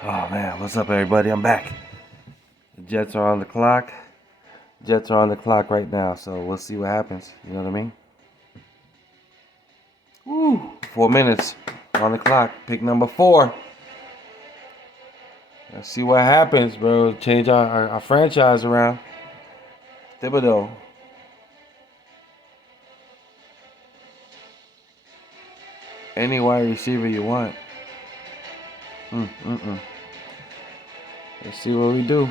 Oh man, what's up, everybody? I'm back. The Jets are on the clock. Jets are on the clock right now, so we'll see what happens. You know what I mean? Woo! 4 minutes on the clock. Pick number 4. Let's see what happens, bro. Change our franchise around. Thibodeau. Any wide receiver you want. Let's see what we do.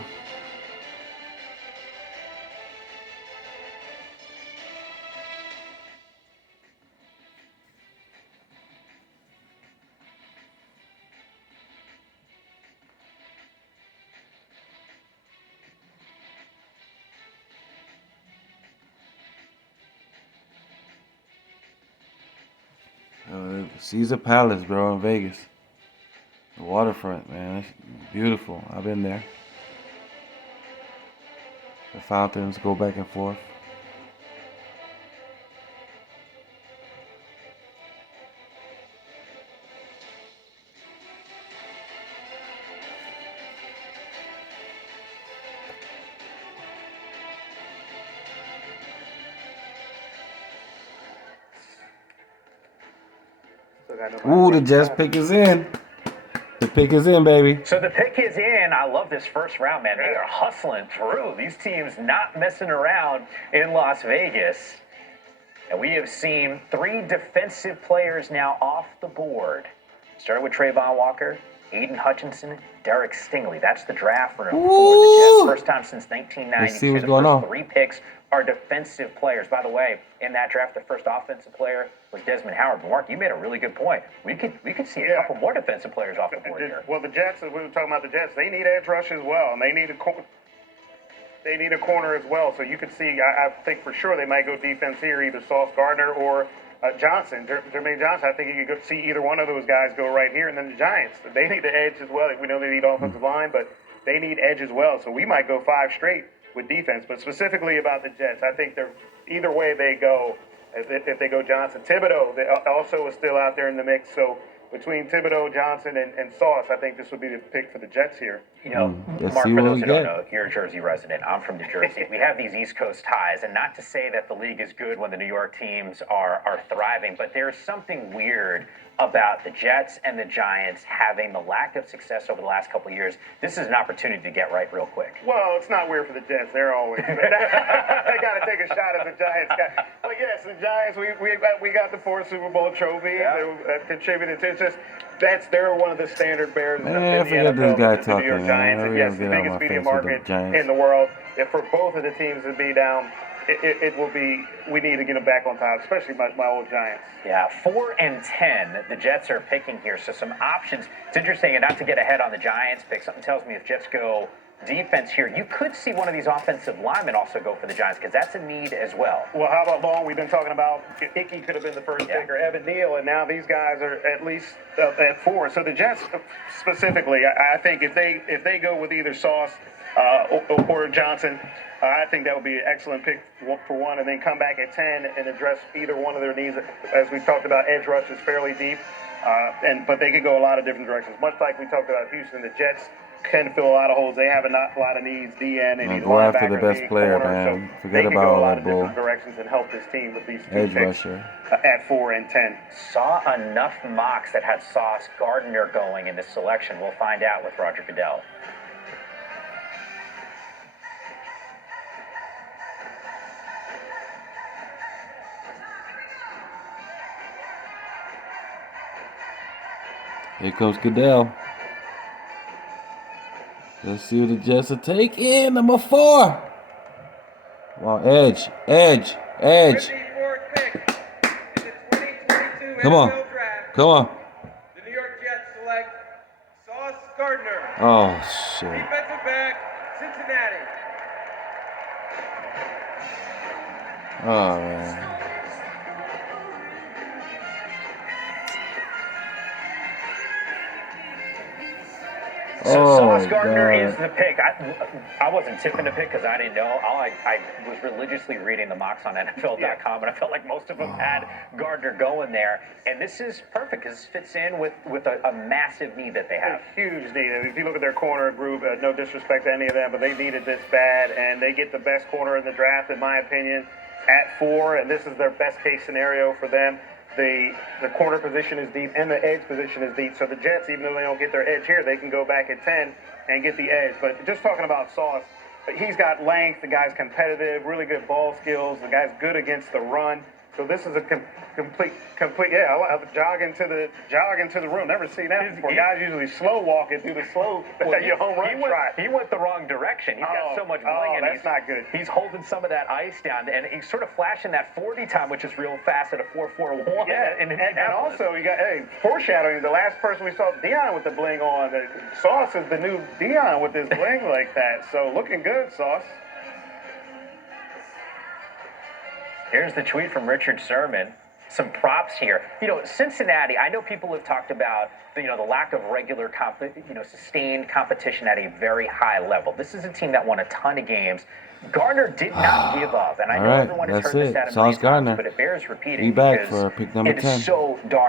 Caesar Palace, bro, in Vegas. The waterfront, man. It's beautiful. I've been there. The fountains go back and forth. Ooh, the Jets pick is in. The pick is in, baby. So the pick is in. I love this first round, man. They are hustling through. These teams not messing around in Las Vegas. And we have seen 3 defensive players now off the board. Started with Trayvon Walker, Aiden Hutchinson, Derek Stingley. That's the draft room for the Jets. First time since 1992. Let's see what's the going first on. 3 picks are defensive players. By the way, in that draft, the first offensive player was Desmond Howard. Mark, you made a really good point. We could see a couple more defensive players off the board here. Well, the Jets, we were talking about the Jets, they need edge rush as well, and they need a corner as well. So you could see, I think for sure they might go defense here, either Sauce Gardner or Johnson, Jermaine Johnson. I think you could see either one of those guys go right here. And then the Giants, they need the edge as well. We know they need offensive line, but they need edge as well. So we might go 5 straight with defense. But specifically about the Jets, I think they're either way they go. If they go Johnson, Thibodeau also is still out there in the mix. So between Thibodeau, Johnson, and Sauce, I think this would be the pick for the Jets here. You know, Mark, for those who don't know, you're a Jersey resident. I'm from New Jersey. We have these East Coast ties, and not to say that the league is good when the New York teams are thriving, but there's something weird about the Jets and the Giants having the lack of success over the last couple of years. This is an opportunity to get right real quick. Well, it's not weird for the Jets. They're always they got to take a shot at the Giants. But yes, the Giants, we got the 4 Super Bowl trophies. They contributed to it. Just they're one of the standard bears in the forget NFL, this guy the talking, New York man. Giants. And yes, the Get on biggest my media face with the market Giants. in the world. If for both of the teams to be down, it will be. We need to get them back on top, especially my old Giants. Yeah, 4 and 10. The Jets are picking here, so some options. It's interesting, and not to get ahead on the Giants pick. Something tells me if Jets go defense here, you could see one of these offensive linemen also go for the Giants because that's a need as well. Well, how about Long? We've been talking about Ickey could have been the first pick, or Evan Neal, and now these guys are at least at 4. So the Jets specifically, I think if they go with either Sauce or Johnson, I think that would be an excellent pick for one, and then come back at 10 and address either one of their needs. As we talked about, edge rush is fairly deep, but they could go a lot of different directions. Much like we talked about Houston, the Jets can fill a lot of holes. They have a lot of needs, DN, and go after the best player, man. So Forget they about go all a lot that of bull. different directions and help this team with these 2 Edge picks rusher. At 4 and 10. Saw enough mocks that had Sauce Gardner going in this selection. We'll find out with Roger Goodell. Here comes Goodell. Let's see what the Jets will take in. Number 4. Wow, edge. Come on. The New York Jets select Sauce Gardner. Oh, shit. Defensive back, Cincinnati. Oh, man. So Oh, Sauce Gardner God. is the pick. I wasn't tipping the pick because I didn't know. I was religiously reading the mocks on NFL.com, and I felt like most of them had Gardner going there. And this is perfect because this fits in with a massive need that they have. A huge need. If you look at their corner group, no disrespect to any of them, but they needed this bad, and they get the best corner in the draft, in my opinion, at 4, and this is their best case scenario for them. The corner position is deep and the edge position is deep. So the Jets, even though they don't get their edge here, they can go back at 10 and get the edge. But just talking about Sauce, he's got length. The guy's competitive, really good ball skills. The guy's good against the run. So this is a complete. Yeah, I jog into the room. Never seen that before. Guys usually slow walking through the slow your home run shot. He went the wrong direction. He's got so much bling, and that's not good. He's holding some of that ice down, and he's sort of flashing that 40 time, which is real fast at a 4.41. Yeah, and also you got foreshadowing. The last person we saw, Dion with the bling on. Sauce is the new Dion with this bling like that. So looking good, Sauce. Here's the tweet from Richard Sherman. Some props here. Cincinnati, I know people have talked about the lack of regular sustained competition at a very high level. This is a team that won a ton of games. Gardner did not give up, and I know everyone has heard this at a million times, but it bears repeating Be back because for pick number it 10. is so darn